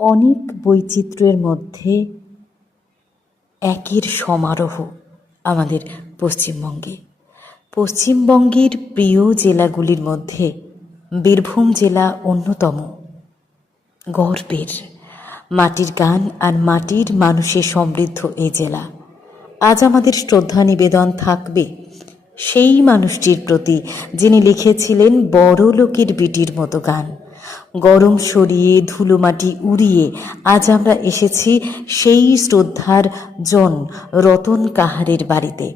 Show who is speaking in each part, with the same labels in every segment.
Speaker 1: অনেক বৈচিত্র্যের মধ্যে একের সমারোহ আমাদের পশ্চিমবঙ্গে। পশ্চিমবঙ্গের প্রিয় জেলাগুলির মধ্যে বীরভূম জেলা অন্যতম। গর্বের, মাটির গান আর মাটির মানুষে সমৃদ্ধ এই জেলা। আজ আমাদের শ্রদ্ধা নিবেদন থাকবে সেই মানুষটির প্রতি যিনি লিখেছিলেন বড় লোকের বিটির মতো গান। গরম সরিয়ে ধুলোমাটি উড়িয়ে আজ আমরা এসেছি সেই শ্রদ্ধার জন রতন কাহারের বাড়িতে।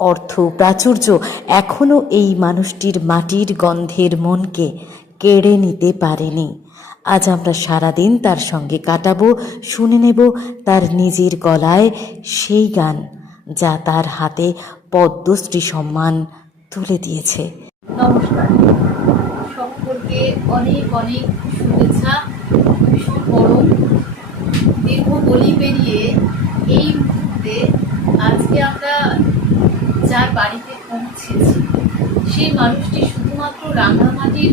Speaker 1: অর্থ প্রাচুর্য এখনও এই মানুষটির মাটির গন্ধের মনকে কেড়ে নিতে পারেনি। আজ আমরা সারাদিন তার সঙ্গে কাটাবো, শুনে নেব তার নিজের গলায় সেই গান যা তার হাতে পদ্মশ্রী সম্মান তুলে দিয়েছে।
Speaker 2: নমস্কার। সকলকে অনেক অনেক শুভেচ্ছা, ভীষণ গরম দীর্ঘ গলি পেরিয়ে এই মুহূর্তে আজকে আমরা যার বাড়িতে পৌঁছেছি, সেই মানুষটি শুধুমাত্র রাঙামাটির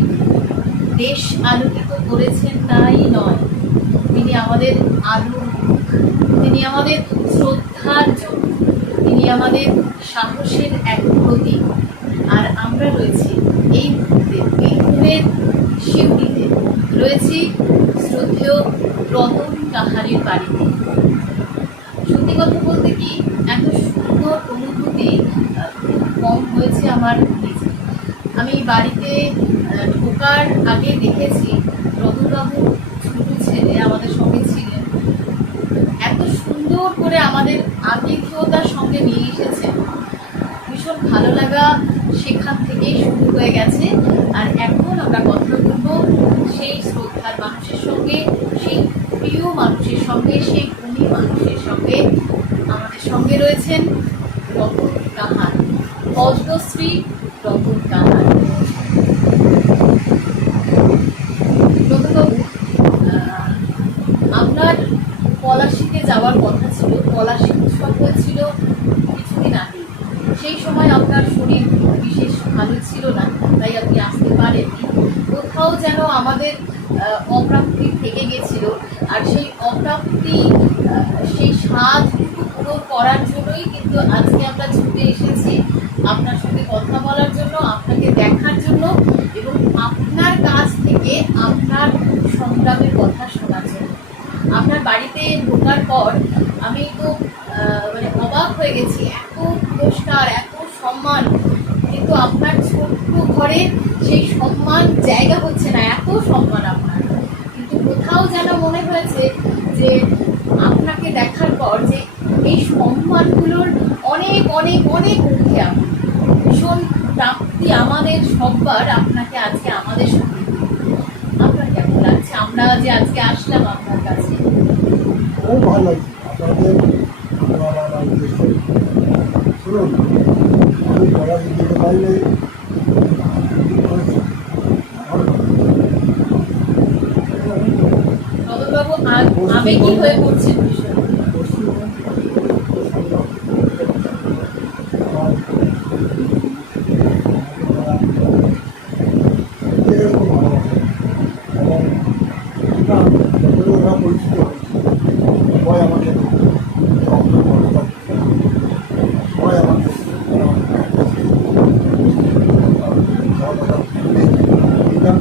Speaker 2: দেশ আলোকিত করেছেন তাই নয়, তিনি আমাদের মুখ। তিনি আমাদের শ্রদ্ধার জন তিনি আমাদের সাহসের এক প্রতীক আর আমরা রয়েছি এই মুহূর্তে বীরভূমের শিউরিতে। রয়েছি শ্রদ্ধেয় রতন কাহারের বাড়িতে। সত্যি কথা বলতে কি, এত সুন্দর অনুভূতি কম হয়েছে আমার নিজে। আমি বাড়িতে ঢোকার আগে দেখেছি রতনবাবু ছোট ছেলে, আমাদের সঙ্গে ছিলেন। এত সুন্দর করে আমাদের আতিথ্যতার সঙ্গে নিয়ে এসেছেন। ভীষণ ভালো লাগা সেখান থেকেই শুরু হয়ে গেছে। আর এখন আমরা কথা সেই শ্রদ্ধার মানুষের সঙ্গে, সেই প্রিয় মানুষের সঙ্গে, সেই গুণী মানুষের সঙ্গে আমাদের সঙ্গে রয়েছেন রতন কাহার পদ্মশ্রী রতন কাহার রতনবাবু আপনার পলাশিতে যাওয়ার কথা ছিল, পলাশি উৎসব হয়েছিল কিছুদিন আগে সেই সময় আপনার শরীর বিশেষ ভালো ছিল না, তাই আপনি আসতে পারেননি। যেন আমাদের অপ্রাপ্তি থেকে গেছিল। আর সেই অপ্রাপ্তি সেই স্বাদটুকু পূরণ করার জন্যই কিন্তু আজকে আমরা ছুটে এসেছি আপনার সঙ্গে কথা বলার জন্য, আপনাকে দেখার জন্য এবং আপনার কাছ থেকে আপনার সংগ্রামের কথা শোনার জন্য। আপনার বাড়িতে ঢোকার পর আমি তো মানে অবাক হয়ে গেছি। এত পুরস্কার, এত সম্মান, কিন্তু আপনার ছোট্ট ঘরে সেই সম্মান জায়গা হচ্ছে না, এত সম্মান আপনার। কিন্তু কোথাও যেন মনে হয়েছে যে আপনাকে দেখার পর যে এই সম্মানগুলোর অনেক অনেক অনেক ঊর্ধ্বে আপনি ভীষণ প্রাপ্তি আমাদের সববার আপনাকে আজকে আমাদের সঙ্গে আপনার কেমন লাগছে? আমরা যে আজকে আসলাম আপনার কাছে।
Speaker 3: শুনুন, আমি পারলে
Speaker 2: রতনবাবু আবেগী হয়ে পড়ছেন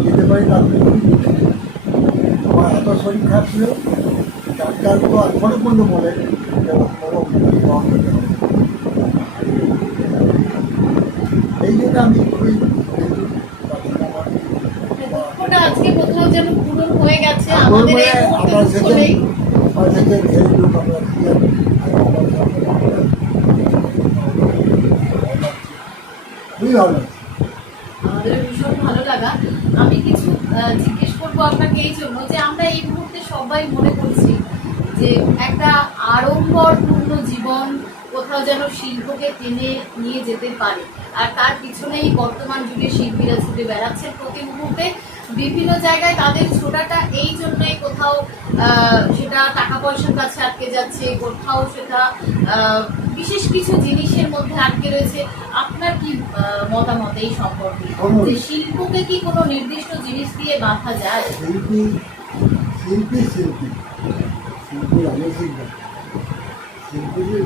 Speaker 3: যেতে পারি তার খারাপ ছিল ডাক্তারগুলো এখনও পর্যন্ত বলে। এই জন্য আমি খুবই
Speaker 2: আজকে কোথাও যেন পূরণ হয়ে গেছে আমাদের এই মুহূর্তে
Speaker 3: লাগছে।
Speaker 2: আমাদের ভীষণ ভালো লাগা আমি কিছু জিজ্ঞেস করব আপনাকে এই জন্য যে আমরা এই সবাই মনে করছি যে একটা আড়ম্বরপূর্ণ জীবন কোথাও যেন শিল্পকে টেনে নিয়ে যেতে পারে। আর তার পিছনেই বর্তমান যুগে শিল্পীরা ছুটে বেড়াচ্ছেন প্রতি মুহূর্তে। বিভিন্ন জায়গায় তাদের ছোটাটা এই জন্যই কোথাও সেটা টাকা পয়সার কাছে আটকে যাচ্ছে কোথাও সেটা আহ, বিশেষ কিছু জিনিসের মধ্যে আটকে রয়েছে। আপনার কি মতামত এই সম্পর্কে? যে শিল্পকে কি কোনো নির্দিষ্ট জিনিস দিয়ে বাঁধা যায়?
Speaker 3: শিল্পী শিল্পী। শিল্পী শিল্পী শিল্পী শিল্পীকে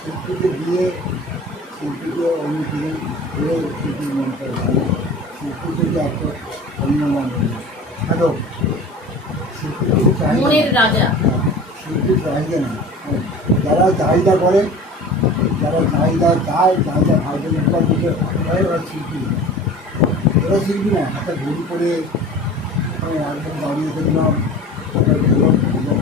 Speaker 3: শিল্পীকে দিয়ে শিল্পীকে অনুপ্রেরণ করে শিল্পীর মনটা ভালো শিল্পীকে যে এত অন্যমান হ্যালো শিল্পীকে চাহিদা শিল্পীর চাহিদা না যারা চাহিদা করে যারা চাহিদা চায় চাহিদা ভাইদের উৎপাদ দিতে হয় ওরা শিল্পী। ওরা শিল্পী না হাতে ঘুরি করে আমি একদম দাঁড়িয়ে দেখলাম।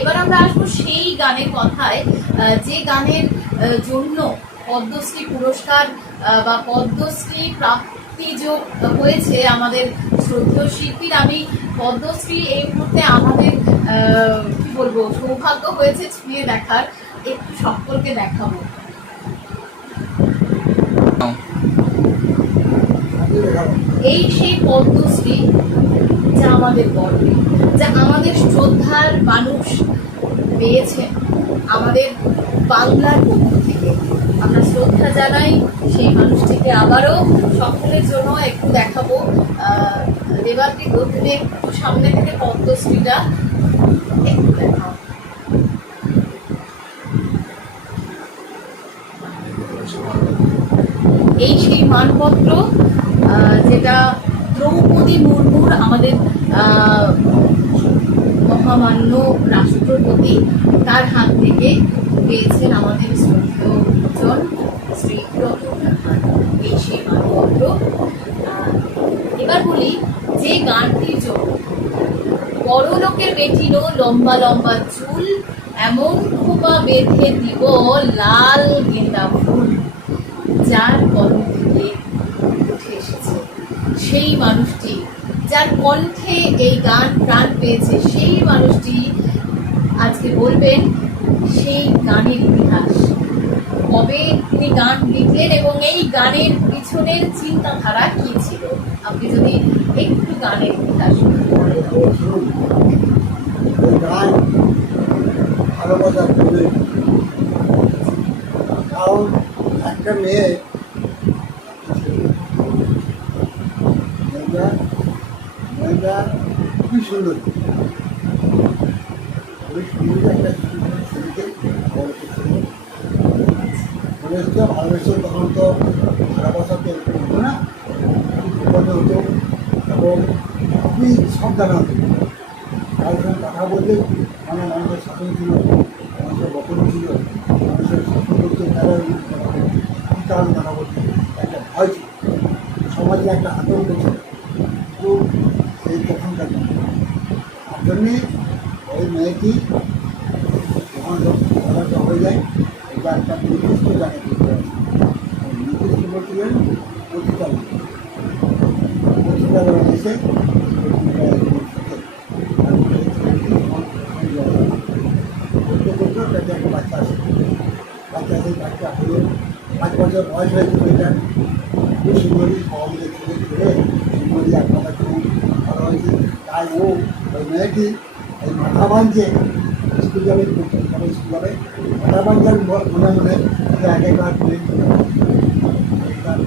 Speaker 2: এবার আমরা আসব সেই গানের কথায় যে গানের জন্য পদ্মশ্রী পুরস্কার বা পদ্মশ্রী প্রাপ্তি যোগ হয়েছে আমাদের শ্রদ্ধেয় শিল্পীর। আমি পদ্মশ্রী এই মুহূর্তে আমাদের কি বলব সৌভাগ্য হয়েছে ছুঁয়ে দেখার। একটু সকলকে দেখাবো।
Speaker 3: দেখাবো
Speaker 2: এই সেই পদ্মশ্রী যা আমাদের গর্বে। যা আমাদের শ্রদ্ধার মানুষ পেয়েছেন আমাদের বাংলার পক্ষ থেকে। আমরা শ্রদ্ধা জানাই সেই মানুষটিকে আবারও সকলের জন্য একটু দেখাবো। দেবাদ্রি গতিতে একটু সামনে থেকে পদ্মশ্রীটা একটু দেখাও। এই সেই মানপত্র যেটা দ্রৌপদী মুর্মুর আমাদের মহামান্য রাষ্ট্রপতি, তার হাত থেকে পেয়েছেন আমাদের শ্রদ্ধেয় জন শ্রী মানপত্র এবার বলি যে গানটির জন্য, বড় লোকের লম্বা লম্বা চুল, এমন খোপা বেঁধে দিব লাল গেন্দা ফুল, যার এসেছে সেই মানুষটি, যার কণ্ঠে এই গান প্রাণ পেয়েছে, সেই মানুষটি আজকে বলবেন, সেই গানের ইতিহাস। কবে তিনি গান লিখলেন এবং এই গানের পিছনের চিন্তাধারা কি ছিল? আপনি যদি একটু গানের ইতিহাস
Speaker 3: কারণ একটা মেয়ে মেয়েটা খুবই সুন্দর। ওই সুন্দর একটা ছেলেকে ভালোবেসে ভালোবেসে তখন তো ভালোবাসা তো এরকম হতো না। বিপদে হতো এবং খুবই সাবধান। হতো কারোর সঙ্গে কথা বললে মানে মানুষের শাসন ছিল, মানুষের বপন ছিল, মানুষের শাসন করতে তারা কারণে কথা বলছে একটা ভয় ছিল সমাজে একটা আতঙ্ক ছিল কিন্তু সেই তখনকার না তার জন্যে ওই মেয়েটি যখন পড়াটা হয়ে যায় এটা একটা নির্দিষ্ট তাতে একটা বাচ্চা আসে বাচ্চা বাচ্চা হয়ে পাঁচ বছর বয়স হয়েছে মেয়েটার খুব সুন্দরী সহজে ছেলে ছেলে সুন্দরী এক কথা খুব ভালো হয়েছে তাই ও ওই মেয়েটি এই মাথা বাঁধছে স্কুল যাবে যাবে স্কুল মাথা বাঁধার মনে মনে এক একবার প্রেম করে একবার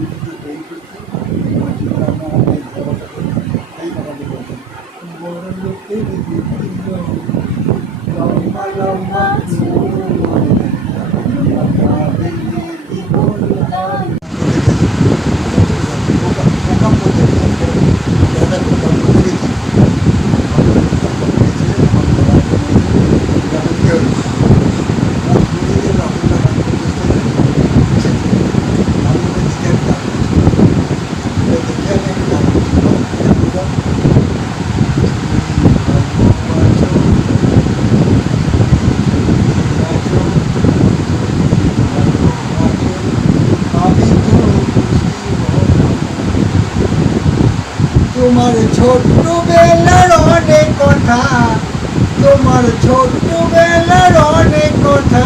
Speaker 3: ছোট্টবেলার অনেক কথা তোমার ছোট্টবেলার অনেক কথা।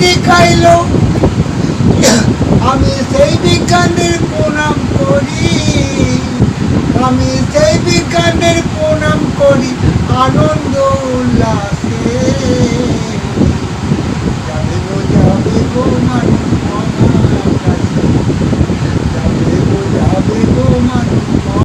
Speaker 3: বিধি আমি সেই বিজ্ঞানের প্রণাম করি। আমি সেই বিজ্ঞানের প্রণাম করি। আনন্দ উল্লাসে।